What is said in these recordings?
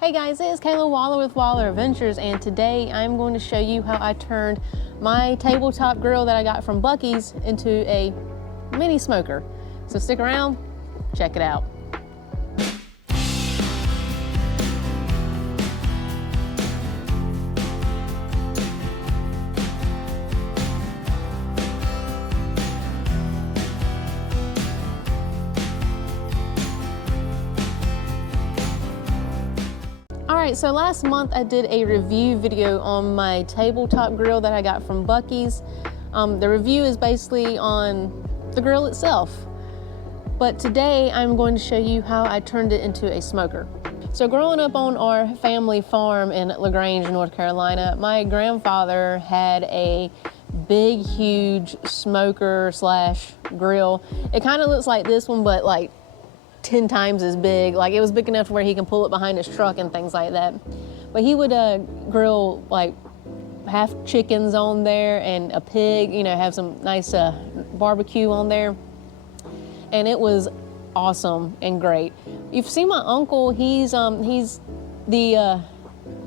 Hey guys, it's Kayla Waller with Waller Adventures, and today I'm going to show you how I turned my tabletop grill that I got from Buc-ee's into a mini smoker. So stick around, check it out. Alright, so last month I did a review video on my tabletop grill that I got from Buc-ee's. The review is basically on the grill itself. But today I'm going to show you how I turned it into a smoker. So growing up on our family farm in LaGrange, North Carolina, my grandfather had a big, huge smoker slash grill. It kind of looks like this one, but like 10 times as big. Like it was big enough to where he can pull it behind his truck and things like that. But he would grill like half chickens on there and a pig, you know, have some nice barbecue on there. And it was awesome and great. You've seen my uncle, he's the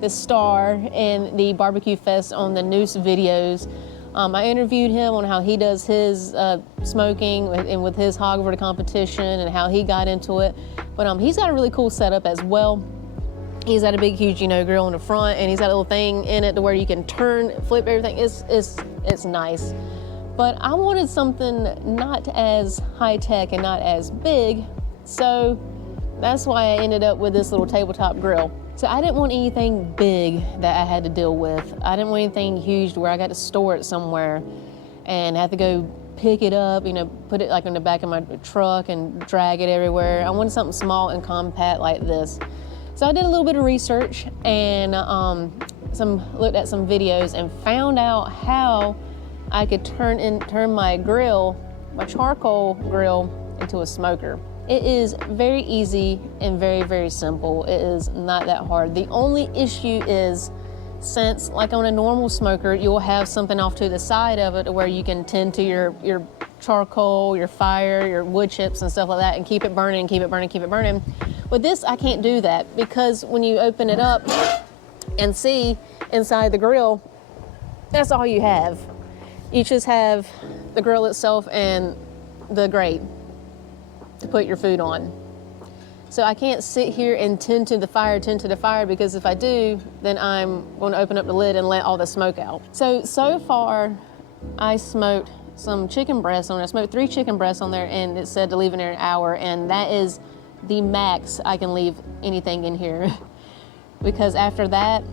star in the barbecue fest on the Noose videos. I interviewed him on how he does his smoking and with his hog over the competition and how he got into it. But he's got a really cool setup as well. He's got a big, huge, grill in the front, and he's got a little thing in it to where you can flip everything. It's nice. But I wanted something not as high tech and not as big, so that's why I ended up with this little tabletop grill. So I didn't want anything big that I had to deal with. I didn't want anything huge to where I got to store it somewhere and have to go pick it up, put it like in the back of my truck and drag it everywhere. I wanted something small and compact like this. So I did a little bit of research and looked at some videos and found out how I could turn my grill, my charcoal grill, into a smoker. It is very easy and very, very simple. It is not that hard. The only issue is, since like on a normal smoker, you'll have something off to the side of it where you can tend to your charcoal, your fire, your wood chips and stuff like that and keep it burning, keep it burning, keep it burning. With this, I can't do that because when you open it up and see inside the grill, that's all you have. You just have the grill itself and the grate to put your food on. So I can't sit here and tend to the fire, because if I do, then I'm going to open up the lid and let all the smoke out. So far, I smoked some chicken breasts on there. I smoked 3 chicken breasts on there, and it said to leave in there an hour, and that is the max I can leave anything in here. Because after that,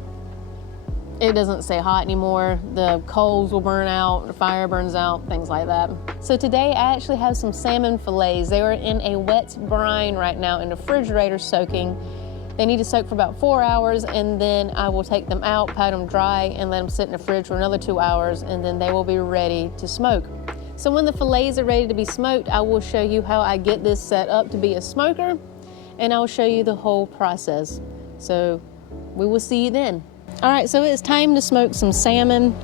it doesn't stay hot anymore. The coals will burn out, the fire burns out, things like that. So today I actually have some salmon fillets. They are in a wet brine right now in the refrigerator soaking. They need to soak for about 4 hours, and then I will take them out, pat them dry, and let them sit in the fridge for another 2 hours, and then they will be ready to smoke. So when the fillets are ready to be smoked, I will show you how I get this set up to be a smoker, and I'll show you the whole process. So we will see you then. All right, so it's time to smoke some salmon.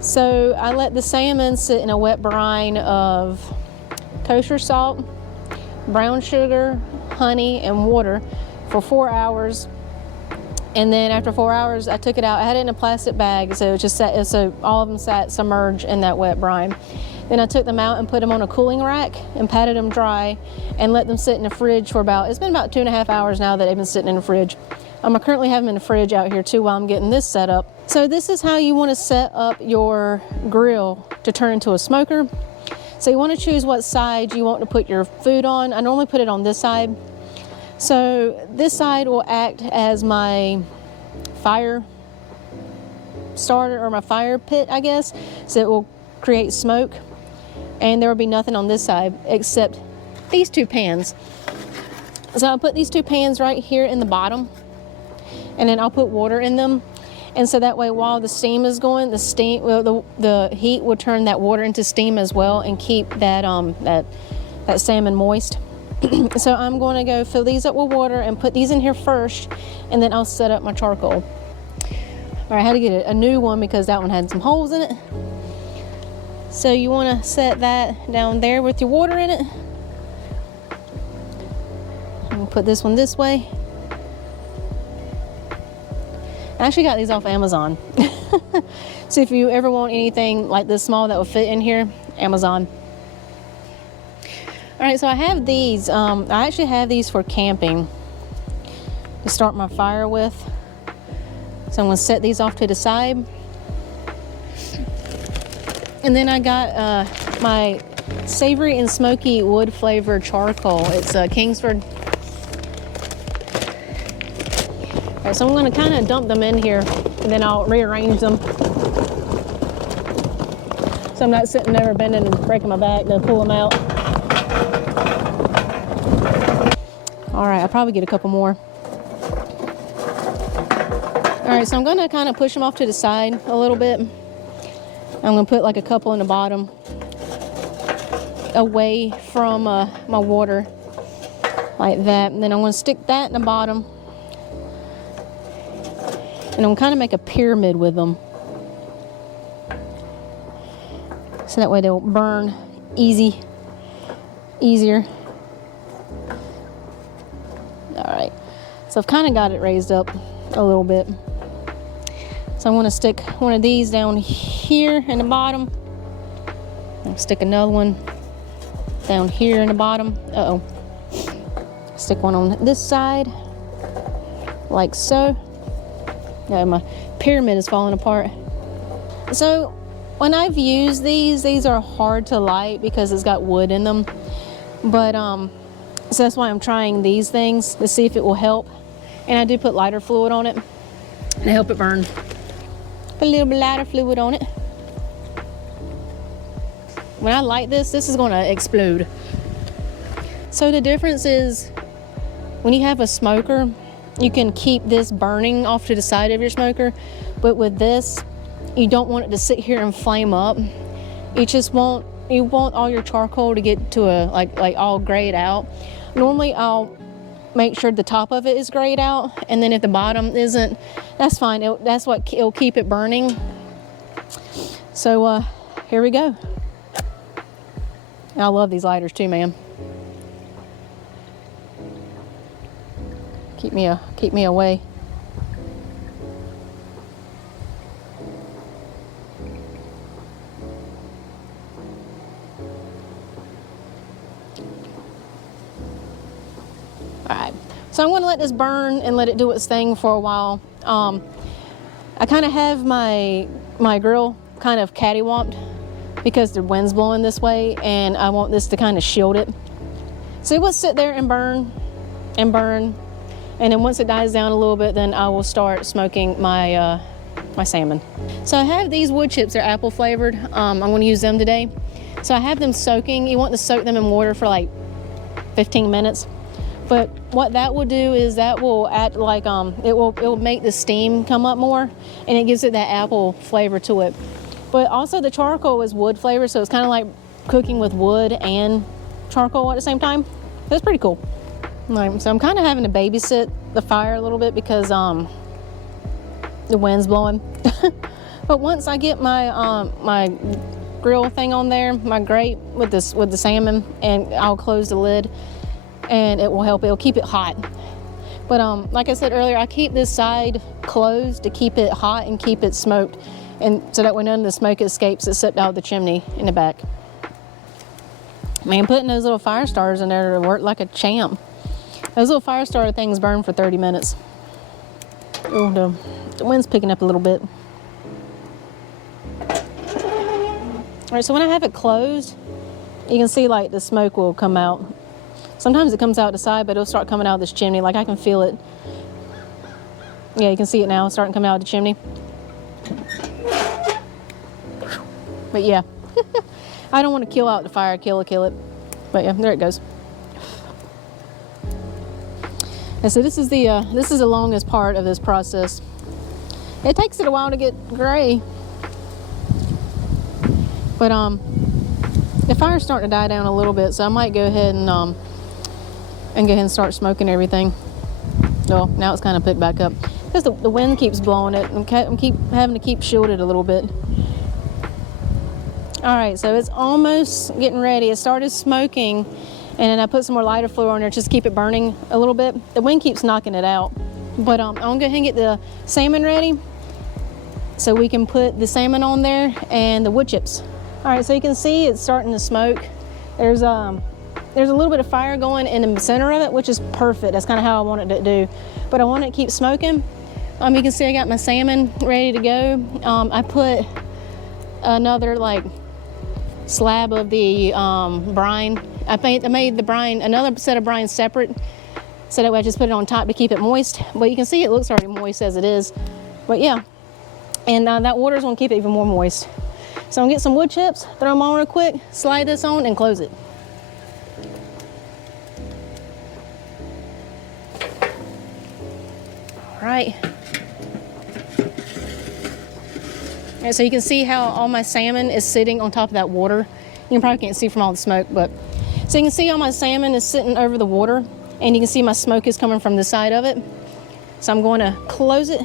So I let the salmon sit in a wet brine of kosher salt, brown sugar, honey, and water for 4 hours. And then after 4 hours, I took it out. I had it in a plastic bag, so all of them sat submerged in that wet brine. Then I took them out and put them on a cooling rack and patted them dry and let them sit in the fridge for it's been about 2.5 hours now that they've been sitting in the fridge. I currently have them in the fridge out here too while I'm getting this set up. So this is how you want to set up your grill to turn into a smoker. So you want to choose what side you want to put your food on. I normally put it on this side. So this side will act as my fire starter or my fire pit, I guess. So it will create smoke. And there will be nothing on this side except these 2 pans. So I'll put these 2 pans right here in the bottom, and then I'll put water in them. And so that way, while the steam is going, the heat will turn that water into steam as well and keep that salmon moist. So I'm going to go fill these up with water and put these in here first, and then I'll set up my charcoal. All right, I had to get a new one because that one had some holes in it. So you want to set that down there with your water in it. I'm going to put this one this way. I actually got these off Amazon. So if you ever want anything like this small that will fit in here, Amazon. All right, so I have these. I actually have these for camping to start my fire with. So I'm gonna set these off to the side. And then I got my savory and smoky wood flavored charcoal. It's Kingsford. All right, so I'm gonna kind of dump them in here and then I'll rearrange them. So I'm not sitting there bending and breaking my back to pull them out. All right, I'll probably get a couple more. All right, so I'm gonna kind of push them off to the side a little bit. I'm gonna put like a couple in the bottom away from my water like that. And then I'm gonna stick that in the bottom. And I'm kind of make a pyramid with them. So that way they'll burn easier. All right, so I've kind of got it raised up a little bit. So I'm gonna stick one of these down here in the bottom. I'll stick another one down here in the bottom. Uh-oh. Stick one on this side, like so. Yeah, my pyramid is falling apart. So when I've used these are hard to light because it's got wood in them. But so that's why I'm trying these things to see if it will help. And I do put lighter fluid on it to help it burn. Put a little bit lighter fluid on it. When I light this is gonna explode. So the difference is when you have a smoker, you can keep this burning off to the side of your smoker, but with this, you don't want it to sit here and flame up. You want all your charcoal to get to a like all grayed out. Normally I'll make sure the top of it is grayed out, and then if the bottom isn't, that's fine. It'll keep it burning. So here we go. I love these lighters too, man. Keep me away. All right, so I'm going to let this burn and let it do its thing for a while. I kind of have my grill kind of cattywamped because the wind's blowing this way, and I want this to kind of shield it. So it will sit there and burn and burn. And then once it dies down a little bit, then I will start smoking my my salmon. So I have these wood chips, they're apple flavored. I'm gonna use them today. So I have them soaking. You want to soak them in water for like 15 minutes. But what that will do is that will act like, it will make the steam come up more, and it gives it that apple flavor to it. But also the charcoal is wood flavor, so it's kind of like cooking with wood and charcoal at the same time. That's pretty cool. Right, so I'm kind of having to babysit the fire a little bit because the wind's blowing. But once I get my my grill thing on there, my grate with the salmon, and I'll close the lid, and it will help. It'll keep it hot. But like I said earlier, I keep this side closed to keep it hot and keep it smoked, and so that way none of the smoke escapes except out the chimney in the back. Man, putting those little fire starters in there to work like a champ. Those little fire starter things burn for 30 minutes. Oh, the wind's picking up a little bit. All right, so when I have it closed, you can see like the smoke will come out. Sometimes it comes out the side, but it'll start coming out of this chimney. Like I can feel it. Yeah, you can see it now, starting to come out of the chimney. But yeah, I don't want to kill out the fire, kill it. But yeah, there it goes. And so this is the longest part of this process. It takes it a while to get gray, but the fire's starting to die down a little bit, so I might go ahead and go ahead and start smoking everything. Well, now it's kind of picked back up because the wind keeps blowing it, and I'm keep having to keep shield it a little bit. All right, so it's almost getting ready. It started smoking. And then I put some more lighter fluid on there just to keep it burning a little bit. The wind keeps knocking it out. But I'm gonna go ahead and get the salmon ready so we can put the salmon on there and the wood chips. All right, so you can see it's starting to smoke. There's a little bit of fire going in the center of it, which is perfect. That's kind of how I want it to do. But I want it to keep smoking. You can see I got my salmon ready to go. I put another like slab of the brine. I made the brine, another set of brine separate, so that way I just put it on top to keep it moist. But you can see it looks already moist as it is. But yeah, and that water is gonna keep it even more moist. So I'm gonna get some wood chips, throw them on real quick, slide this on and close it. All right. All right, so you can see how all my salmon is sitting on top of that water. You probably can't see from all the smoke, but so you can see all my salmon is sitting over the water, and you can see my smoke is coming from the side of it. So I'm going to close it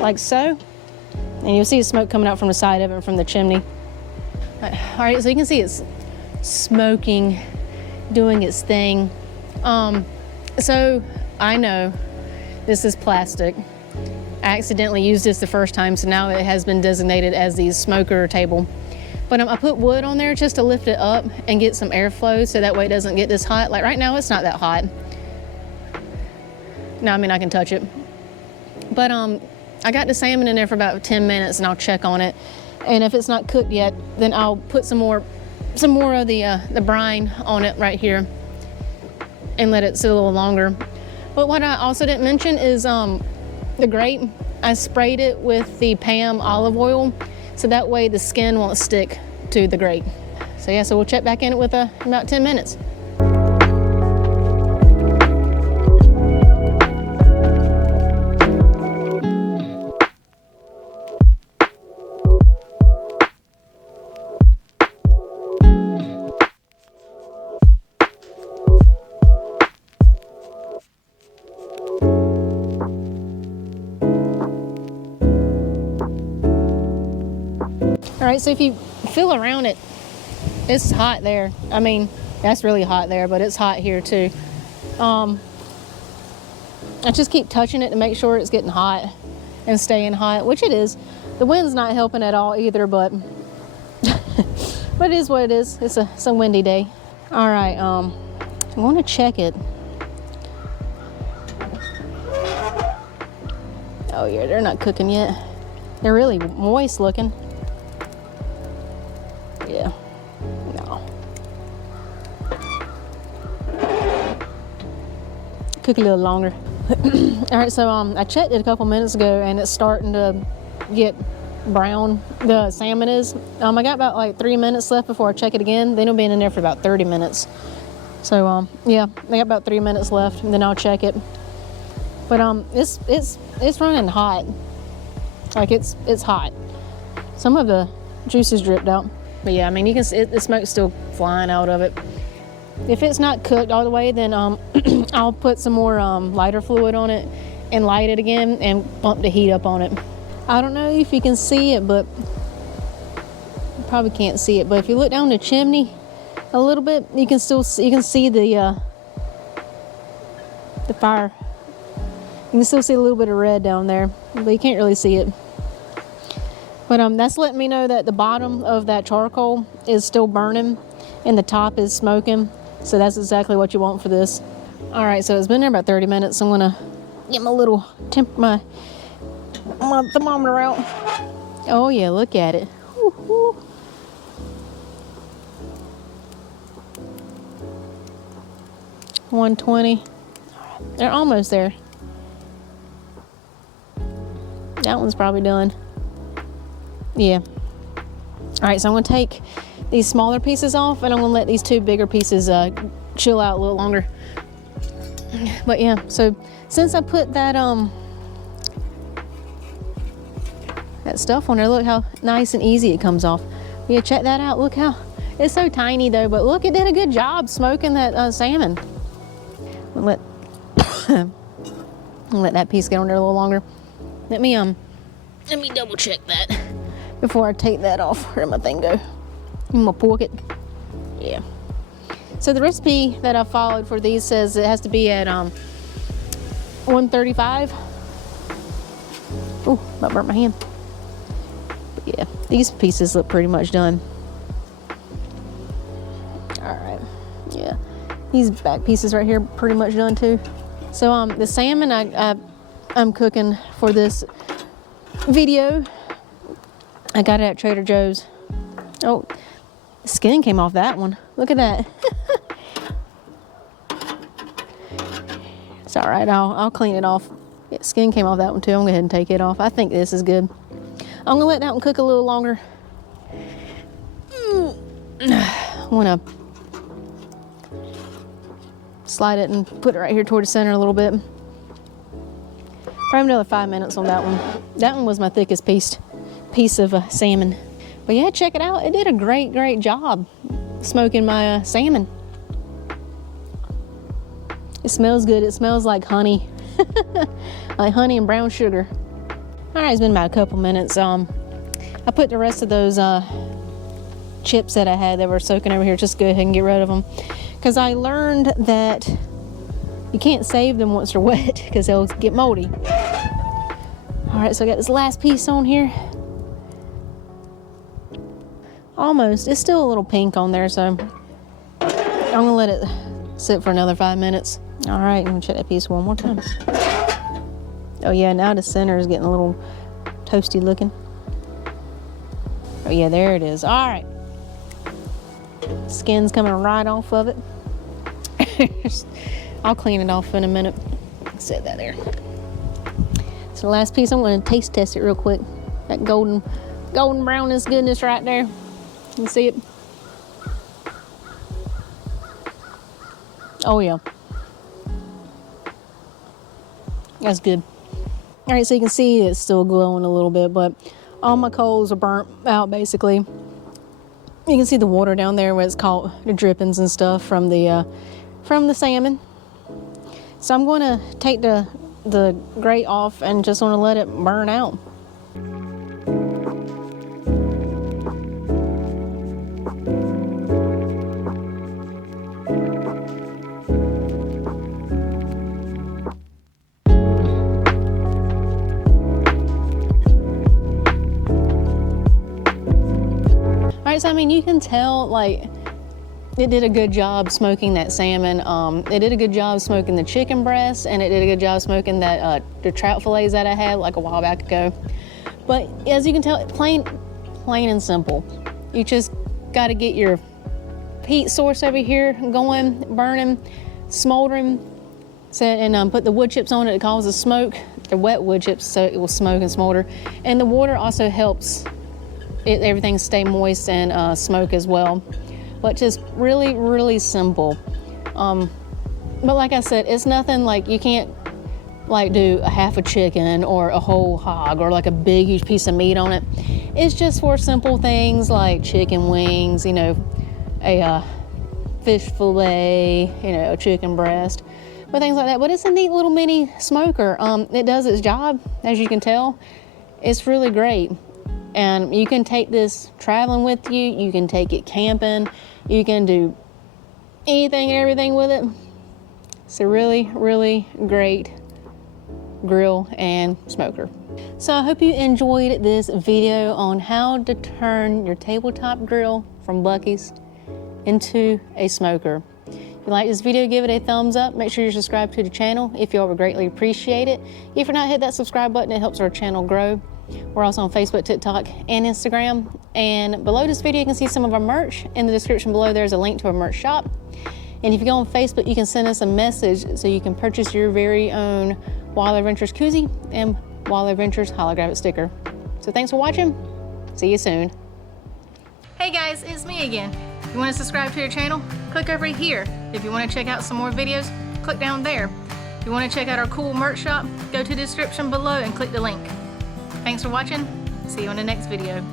like so, and you'll see the smoke coming out from the side of it from the chimney. All right, so you can see it's smoking, doing its thing. So I know this is plastic. I accidentally used this the first time, so now it has been designated as the smoker table. But I put wood on there just to lift it up and get some airflow so that way it doesn't get this hot. Like right now, it's not that hot. No, I mean, I can touch it. But I got the salmon in there for about 10 minutes and I'll check on it. And if it's not cooked yet, then I'll put some more of the brine on it right here and let it sit a little longer. But what I also didn't mention is the grate. I sprayed it with the Pam olive oil, so that way the skin won't stick to the grate. So yeah, so we'll check back in it with about 10 minutes. All right, so if you feel around it, it's hot there. I mean, that's really hot there, but it's hot here too. I just keep touching it to make sure it's getting hot and staying hot, which it is. The wind's not helping at all either, but but it is what it is. It's a windy day. All right, I want to check it. Oh yeah, they're not cooking yet. They're really moist looking. Yeah, no. Cook a little longer. All right, so I checked it a couple minutes ago and it's starting to get brown. The salmon is. I got about like 3 minutes left before I check it again. Then it'll be in there for about 30 minutes. So yeah, I got about 3 minutes left and then I'll check it. But it's running hot. Like it's hot. Some of the juices dripped out. But yeah, I mean, you can see the smoke's still flying out of it. If it's not cooked all the way, then I'll put some more lighter fluid on it and light it again and bump the heat up on it. I don't know if you can see it, but you probably can't see it. But if you look down the chimney a little bit, you can see the fire. You can still see a little bit of red down there, but you can't really see it. But that's letting me know that the bottom of that charcoal is still burning and the top is smoking. So that's exactly what you want for this. All right, so it's been there about 30 minutes. I'm gonna get my little my thermometer out. Oh yeah, look at it. Woo-hoo. 120. They're almost there. That one's probably done. Yeah. All right, so I'm gonna take these smaller pieces off and I'm gonna let these two bigger pieces chill out a little longer. But yeah, so since I put that stuff on there, look how nice and easy it comes off. Yeah, check that out. Look how, it's so tiny though, but look, it did a good job smoking that salmon. I'll let that piece get on there a little longer. Let me double check that before I take that off. Where'd my thing go? In my pocket. Yeah. So the recipe that I followed for these says it has to be at 135. Oh, about burnt my hand. But yeah, these pieces look pretty much done. All right, yeah, these back pieces right here pretty much done too. So the salmon I'm cooking for this video, I got it at Trader Joe's. Oh, the skin came off that one. Look at that. It's all right, I'll clean it off. Yeah, skin came off that one too. I'm gonna go ahead and take it off. I think this is good. I'm gonna let that one cook a little longer. I'm gonna slide it and put it right here toward the center a little bit. Probably another 5 minutes on that one. That one was my thickest piece of salmon. But yeah, check it out. It did a great job smoking my salmon. It smells good. It smells like honey. Like honey and brown sugar. All right, it's been about a couple minutes. I put the rest of those chips that I had that were soaking over here, just go ahead and get rid of them. Because I learned that you can't save them once they're wet because they'll get moldy. All right, so I got this last piece on here. Almost, it's still a little pink on there, so I'm gonna let it sit for another 5 minutes. All right, I'm gonna check that piece one more time. Oh yeah, now the center is getting a little toasty looking. Oh yeah, there it is. All right. Skin's coming right off of it. I'll clean it off in a minute. Set that there. So the last piece, I'm gonna taste test it real quick. That golden brownness goodness right there. You can see it. Oh yeah. That's good. All right, so you can see it's still glowing a little bit, but all my coals are burnt out basically. You can see the water down there where it's caught the drippings and stuff from the salmon. So I'm going to take the grate off and just want to let it burn out. So I mean, you can tell like it did a good job smoking that salmon. It did a good job smoking the chicken breast, and it did a good job smoking that the trout fillets that I had like a while back ago. But as you can tell, plain and simple. You just got to get your heat source over here going, burning, smoldering. So, and put the wood chips on it. It causes smoke. They're wet wood chips, so it will smoke and smolder. And the water also helps everything stay moist and smoke as well. But just really simple. But like I said, it's nothing like you can't like do a half a chicken or a whole hog or like a big huge piece of meat on it. It's just for simple things like chicken wings, you know, a fish fillet, you know, a chicken breast, but things like that. But it's a neat little mini smoker. It does its job, as you can tell. It's really great. And you can take this traveling with you. You can take it camping. You can do anything and everything with it. It's a really great grill and smoker. So I hope you enjoyed this video on how to turn your tabletop grill from Buc-ee's into a smoker. If you like this video, give it a thumbs up. Make sure you're subscribed to the channel if you all would greatly appreciate it. If you're not, hit that subscribe button. It helps our channel grow. We're also on Facebook, TikTok, and Instagram. And below this video, you can see some of our merch. In the description below, there's a link to our merch shop. And if you go on Facebook, you can send us a message so you can purchase your very own Wild Adventures koozie and Wild Adventures holographic sticker. So thanks for watching. See you soon. Hey guys, it's me again. If you want to subscribe to your channel, click over here. If you want to check out some more videos, click down there. If you want to check out our cool merch shop, go to the description below and click the link. Thanks for watching. See you in the next video.